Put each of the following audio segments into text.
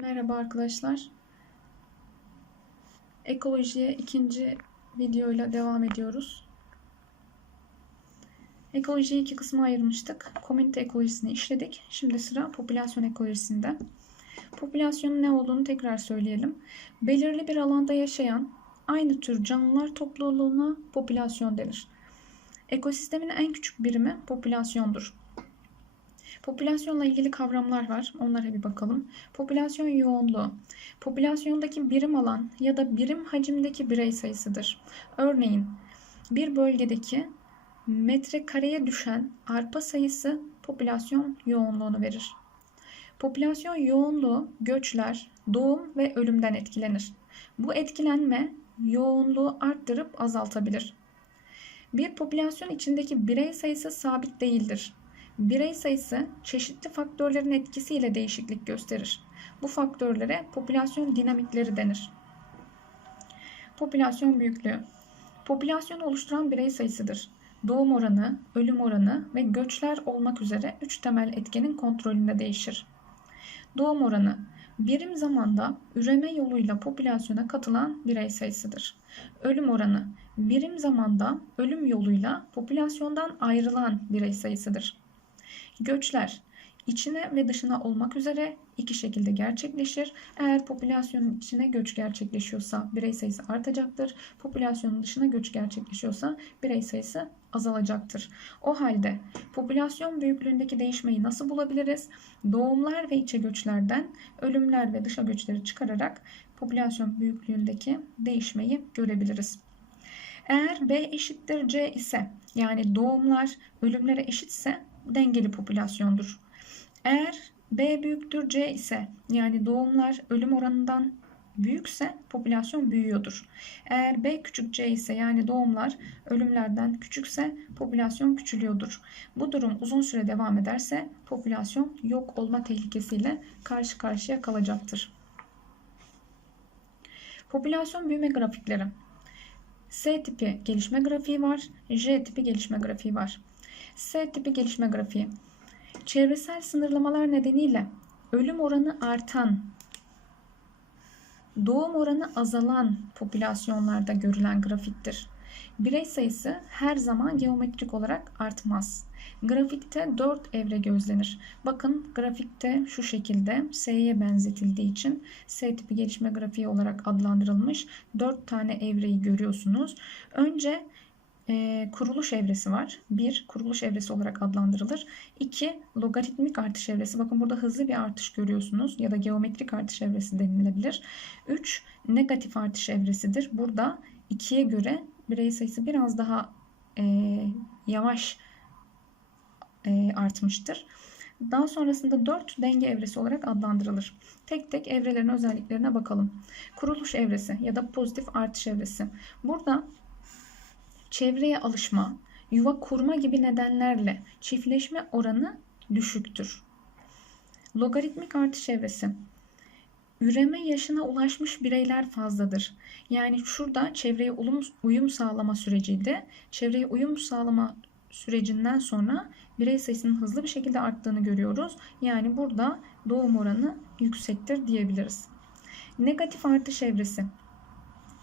Merhaba arkadaşlar. Ekolojiye ikinci videoyla devam ediyoruz. Ekolojiyi iki kısma ayırmıştık. Komünite ekolojisini işledik. Şimdi sıra popülasyon ekolojisinde. Popülasyonun ne olduğunu tekrar söyleyelim. Belirli bir alanda yaşayan aynı tür canlılar topluluğuna popülasyon denir. Ekosistemin en küçük birimi popülasyondur. Popülasyonla ilgili kavramlar var. Onlara bir bakalım. Popülasyon yoğunluğu. Popülasyondaki birim alan ya da birim hacimdeki birey sayısıdır. Örneğin bir bölgedeki metrekareye düşen arpa sayısı popülasyon yoğunluğunu verir. Popülasyon yoğunluğu göçler, doğum ve ölümden etkilenir. Bu etkilenme yoğunluğu arttırıp azaltabilir. Bir popülasyon içindeki birey sayısı sabit değildir. Birey sayısı çeşitli faktörlerin etkisiyle değişiklik gösterir. Bu faktörlere popülasyon dinamikleri denir. Popülasyon büyüklüğü. Popülasyonu oluşturan birey sayısıdır. Doğum oranı, ölüm oranı ve göçler olmak üzere 3 temel etkenin kontrolünde değişir. Doğum oranı birim zamanda üreme yoluyla popülasyona katılan birey sayısıdır. Ölüm oranı birim zamanda ölüm yoluyla popülasyondan ayrılan birey sayısıdır. Göçler içine ve dışına olmak üzere iki şekilde gerçekleşir. Eğer popülasyonun içine göç gerçekleşiyorsa birey sayısı artacaktır. Popülasyonun dışına göç gerçekleşiyorsa birey sayısı azalacaktır. O halde popülasyon büyüklüğündeki değişmeyi nasıl bulabiliriz? Doğumlar ve içe göçlerden ölümler ve dışa göçleri çıkararak popülasyon büyüklüğündeki değişmeyi görebiliriz. Eğer B eşittir C ise yani doğumlar ölümlere eşitse dengeli popülasyondur. Eğer B büyüktür C ise yani doğumlar ölüm oranından büyükse popülasyon büyüyordur. Eğer B küçük C ise yani doğumlar ölümlerden küçükse popülasyon küçülüyordur. Bu durum uzun süre devam ederse popülasyon yok olma tehlikesiyle karşı karşıya kalacaktır. Popülasyon büyüme grafikleri. S tipi gelişme grafiği var, J tipi gelişme grafiği var. S tipi gelişme grafiği. Çevresel sınırlamalar nedeniyle ölüm oranı artan, doğum oranı azalan popülasyonlarda görülen grafiktir. Birey sayısı her zaman geometrik olarak artmaz. Grafikte 4 evre gözlenir. Bakın grafikte şu şekilde S'ye benzetildiği için S tipi gelişme grafiği olarak adlandırılmış 4 tane evreyi görüyorsunuz. Önce e, kuruluş evresi var. Bir kuruluş evresi olarak adlandırılır. İki logaritmik artış evresi. Bakın burada hızlı bir artış görüyorsunuz ya da geometrik artış evresi denilebilir. Üç negatif artış evresidir. Burada ikiye göre birey sayısı biraz daha e, yavaş e, artmıştır. Daha sonrasında 4 denge evresi olarak adlandırılır. Tek tek evrelerin özelliklerine bakalım. Kuruluş evresi ya da pozitif artış evresi. Burada çevreye alışma, yuva kurma gibi nedenlerle çiftleşme oranı düşüktür. Logaritmik artış evresi. Üreme yaşına ulaşmış bireyler fazladır. Yani şurada çevreye uyum sağlama süreciydi. Çevreye uyum sağlama sürecinden sonra birey sayısının hızlı bir şekilde arttığını görüyoruz. Yani burada doğum oranı yüksektir diyebiliriz. Negatif artış evresi.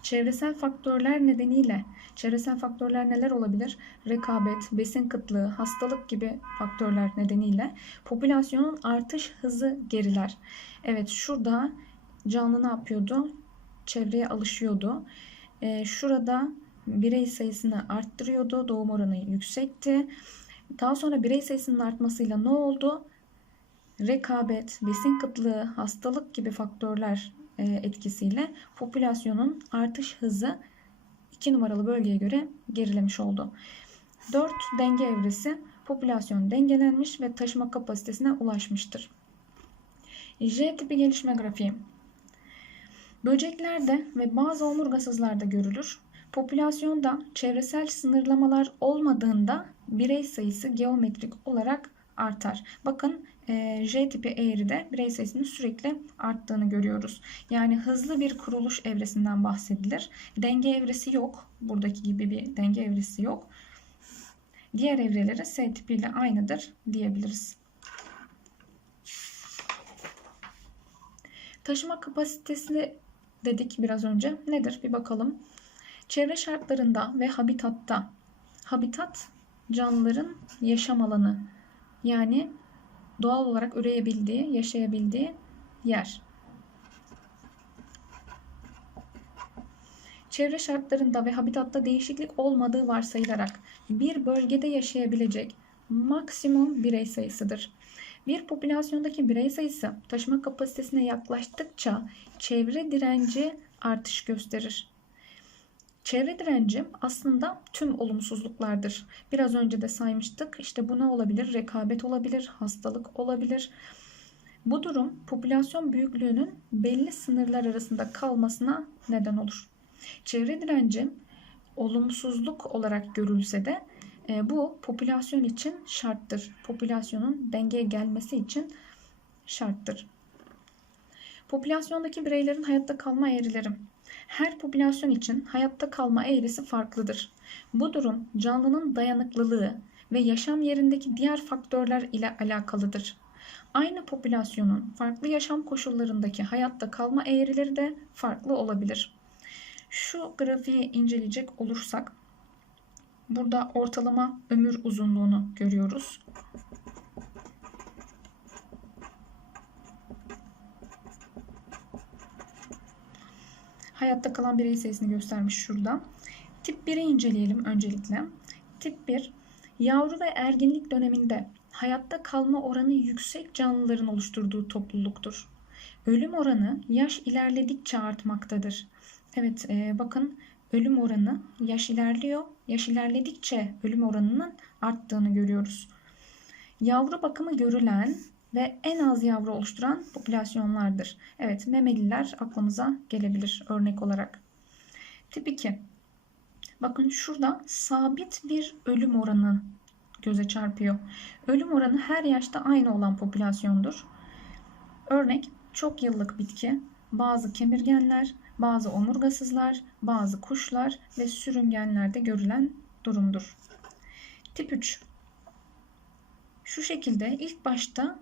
Çevresel faktörler nedeniyle, çevresel faktörler neler olabilir? Rekabet, besin kıtlığı, hastalık gibi faktörler nedeniyle popülasyonun artış hızı geriler. Evet şurada canlı ne yapıyordu? Çevreye alışıyordu. Ee, şurada birey sayısını arttırıyordu. Doğum oranı yüksekti. Daha sonra birey sayısının artmasıyla ne oldu? Rekabet, besin kıtlığı, hastalık gibi faktörler e, etkisiyle popülasyonun artış hızı 2 numaralı bölgeye göre gerilemiş oldu. 4 denge evresi popülasyon dengelenmiş ve taşıma kapasitesine ulaşmıştır. J tipi gelişme grafiği. Böceklerde ve bazı omurgasızlarda görülür. Popülasyonda çevresel sınırlamalar olmadığında birey sayısı geometrik olarak artar. Bakın e, J tipi eğride birey sayısının sürekli arttığını görüyoruz. Yani hızlı bir kuruluş evresinden bahsedilir. Denge evresi yok. Buradaki gibi bir denge evresi yok. Diğer evreleri S tipiyle aynıdır diyebiliriz. Taşıma kapasitesi dedik biraz önce. Nedir? Bir bakalım. Çevre şartlarında ve habitatta. Habitat canlıların yaşam alanı. Yani doğal olarak üreyebildiği, yaşayabildiği yer. Çevre şartlarında ve habitatta değişiklik olmadığı varsayılarak bir bölgede yaşayabilecek maksimum birey sayısıdır. Bir popülasyondaki birey sayısı taşıma kapasitesine yaklaştıkça çevre direnci artış gösterir. Çevre direnci aslında tüm olumsuzluklardır. Biraz önce de saymıştık. İşte bu ne olabilir? Rekabet olabilir, hastalık olabilir. Bu durum popülasyon büyüklüğünün belli sınırlar arasında kalmasına neden olur. Çevre direnci olumsuzluk olarak görülse de e, bu popülasyon için şarttır. Popülasyonun dengeye gelmesi için şarttır. Popülasyondaki bireylerin hayatta kalma eğrileri. Her popülasyon için hayatta kalma eğrisi farklıdır. Bu durum canlının dayanıklılığı ve yaşam yerindeki diğer faktörler ile alakalıdır. Aynı popülasyonun farklı yaşam koşullarındaki hayatta kalma eğrileri de farklı olabilir. Şu grafiği inceleyecek olursak burada ortalama ömür uzunluğunu görüyoruz. Hayatta kalan birey sayısını göstermiş şurada. Tip 1'i inceleyelim öncelikle. Tip 1 yavru ve erginlik döneminde hayatta kalma oranı yüksek canlıların oluşturduğu topluluktur. Ölüm oranı yaş ilerledikçe artmaktadır. Evet e, bakın ölüm oranı yaş ilerliyor. Yaş ilerledikçe ölüm oranının arttığını görüyoruz. Yavru bakımı görülen ve en az yavru oluşturan popülasyonlardır. Evet memeliler aklımıza gelebilir örnek olarak. Tip 2. Bakın şurada sabit bir ölüm oranı göze çarpıyor. Ölüm oranı her yaşta aynı olan popülasyondur. Örnek çok yıllık bitki, bazı kemirgenler, bazı omurgasızlar, bazı kuşlar ve sürüngenlerde görülen durumdur. Tip 3. Şu şekilde ilk başta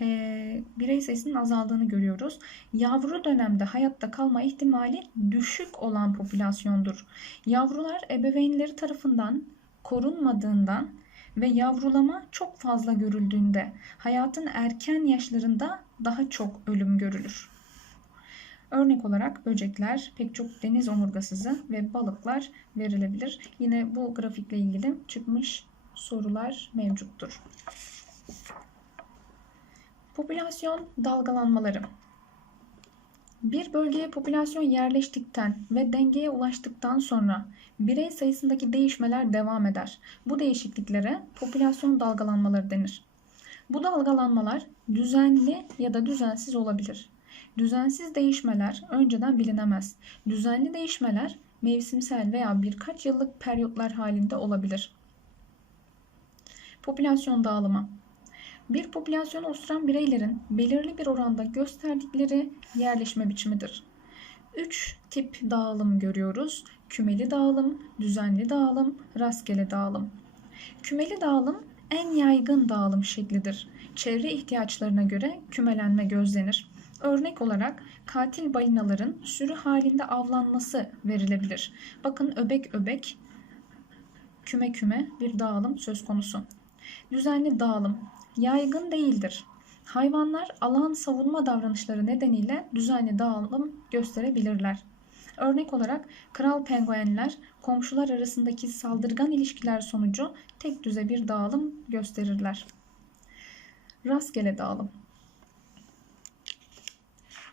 e, birey sayısının azaldığını görüyoruz. Yavru dönemde hayatta kalma ihtimali düşük olan popülasyondur. Yavrular ebeveynleri tarafından korunmadığından ve yavrulama çok fazla görüldüğünde hayatın erken yaşlarında daha çok ölüm görülür. Örnek olarak böcekler, pek çok deniz omurgasızı ve balıklar verilebilir. Yine bu grafikle ilgili çıkmış sorular mevcuttur. Popülasyon dalgalanmaları. Bir bölgeye popülasyon yerleştikten ve dengeye ulaştıktan sonra birey sayısındaki değişmeler devam eder. Bu değişikliklere popülasyon dalgalanmaları denir. Bu dalgalanmalar düzenli ya da düzensiz olabilir. Düzensiz değişmeler önceden bilinemez. Düzenli değişmeler mevsimsel veya birkaç yıllık periyotlar halinde olabilir. Popülasyon dağılımı bir popülasyon oluşturan bireylerin belirli bir oranda gösterdikleri yerleşme biçimidir. Üç tip dağılım görüyoruz. Kümeli dağılım, düzenli dağılım, rastgele dağılım. Kümeli dağılım en yaygın dağılım şeklidir. Çevre ihtiyaçlarına göre kümelenme gözlenir. Örnek olarak katil balinaların sürü halinde avlanması verilebilir. Bakın öbek öbek küme küme bir dağılım söz konusu. Düzenli dağılım yaygın değildir. Hayvanlar alan savunma davranışları nedeniyle düzenli dağılım gösterebilirler. Örnek olarak kral penguenler komşular arasındaki saldırgan ilişkiler sonucu tek düze bir dağılım gösterirler. Rastgele dağılım.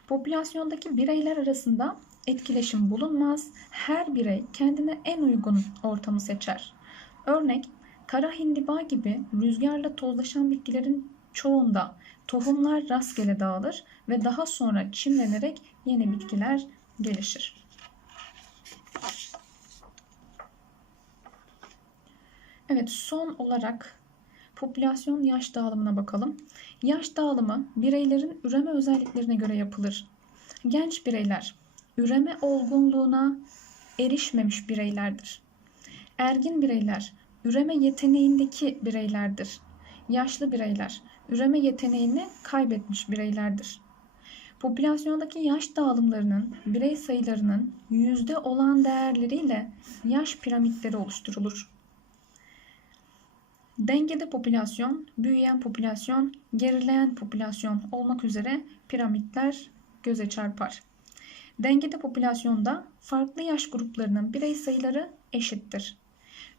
Popülasyondaki bireyler arasında etkileşim bulunmaz. Her birey kendine en uygun ortamı seçer. Örnek Kara hindiba gibi rüzgarla tozlaşan bitkilerin çoğunda tohumlar rastgele dağılır ve daha sonra çimlenerek yeni bitkiler gelişir. Evet son olarak popülasyon yaş dağılımına bakalım. Yaş dağılımı bireylerin üreme özelliklerine göre yapılır. Genç bireyler üreme olgunluğuna erişmemiş bireylerdir. Ergin bireyler üreme yeteneğindeki bireylerdir. Yaşlı bireyler üreme yeteneğini kaybetmiş bireylerdir. Popülasyondaki yaş dağılımlarının birey sayılarının yüzde olan değerleriyle yaş piramitleri oluşturulur. Dengede popülasyon, büyüyen popülasyon, gerileyen popülasyon olmak üzere piramitler göze çarpar. Dengede popülasyonda farklı yaş gruplarının birey sayıları eşittir.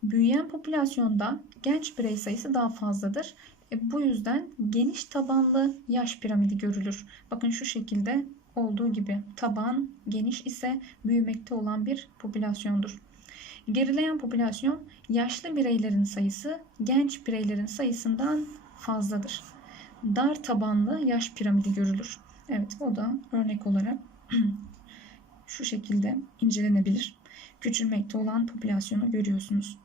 Büyüyen popülasyonda genç birey sayısı daha fazladır. E, bu yüzden geniş tabanlı yaş piramidi görülür. Bakın şu şekilde olduğu gibi taban geniş ise büyümekte olan bir popülasyondur. Gerileyen popülasyon yaşlı bireylerin sayısı genç bireylerin sayısından fazladır. Dar tabanlı yaş piramidi görülür. Evet o da örnek olarak şu şekilde incelenebilir. Küçülmekte olan popülasyonu görüyorsunuz.